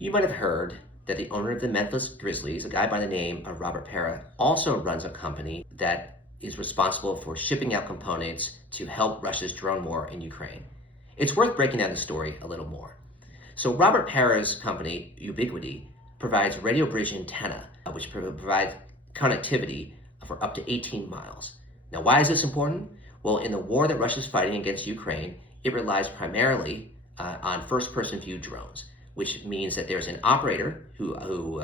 You might have heard that the owner of the Memphis Grizzlies, a guy by the name of Robert Pera, also runs a company that is responsible for shipping out components to help Russia's drone war in Ukraine. It's worth breaking down the story a little more. So Robert Pera's company, Ubiquiti, provides radio bridge antenna, which provides connectivity for up to 18 miles. Now, why is this important? Well, in the war that Russia's fighting against Ukraine, it relies primarily on first-person view drones, which means that there's an operator who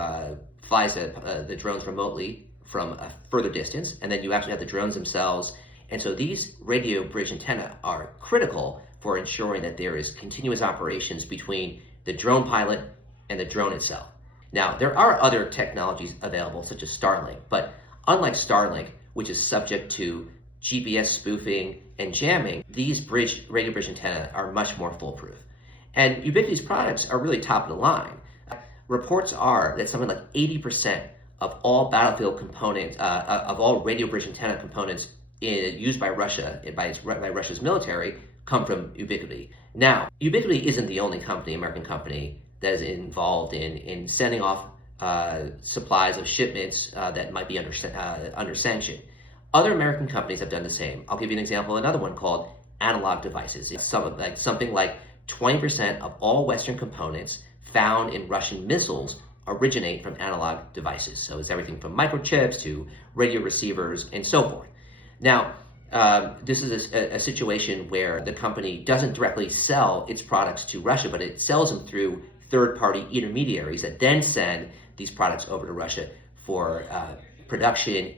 flies the drones remotely from a further distance, and then you actually have the drones themselves. And so these radio bridge antenna are critical for ensuring that there is continuous operations between the drone pilot and the drone itself. Now, there are other technologies available, such as Starlink, but unlike Starlink, which is subject to GPS spoofing and jamming, these radio bridge antenna are much more foolproof. And Ubiquiti's products are really top of the line. Reports are that something like 80% of all battlefield components, of all radio bridge antenna components used by Russia, by Russia's military, come from Ubiquiti. Now, Ubiquiti isn't the only company, American company, that is involved in sending off supplies of shipments that might be under sanction. Other American companies have done the same. I'll give you an example, another one called Analog Devices. It's something like 20% of all Western components found in Russian missiles originate from analog devices. So it's everything from microchips to radio receivers and so forth. Now, this is a situation where the company doesn't directly sell its products to Russia, but it sells them through third-party intermediaries that then send these products over to Russia for production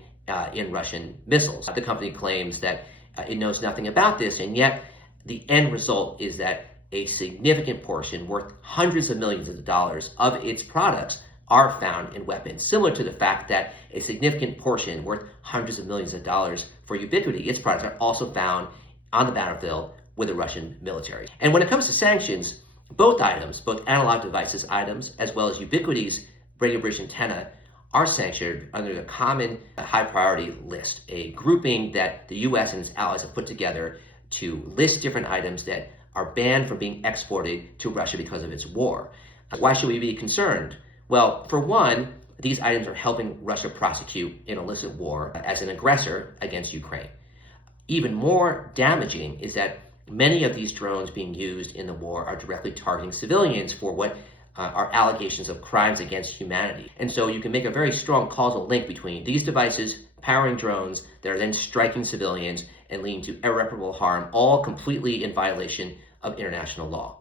in Russian missiles. The company claims that it knows nothing about this, and yet the end result is that a significant portion, worth hundreds of millions of dollars, of its products are found in weapons, similar to the fact that a significant portion, worth hundreds of millions of dollars for Ubiquiti, its products are also found on the battlefield with the Russian military. And when it comes to sanctions, both items, both Analog Devices items, as well as Ubiquiti's radio bridge antenna, are sanctioned under the common high priority list, a grouping that the U.S. and its allies have put together to list different items that are banned from being exported to Russia because of its war. Why should we be concerned? Well, for one, these items are helping Russia prosecute an illicit war as an aggressor against Ukraine. Even more damaging is that many of these drones being used in the war are directly targeting civilians for what are allegations of crimes against humanity. And so you can make a very strong causal link between these devices powering drones that are then striking civilians and leading to irreparable harm, all completely in violation of international law.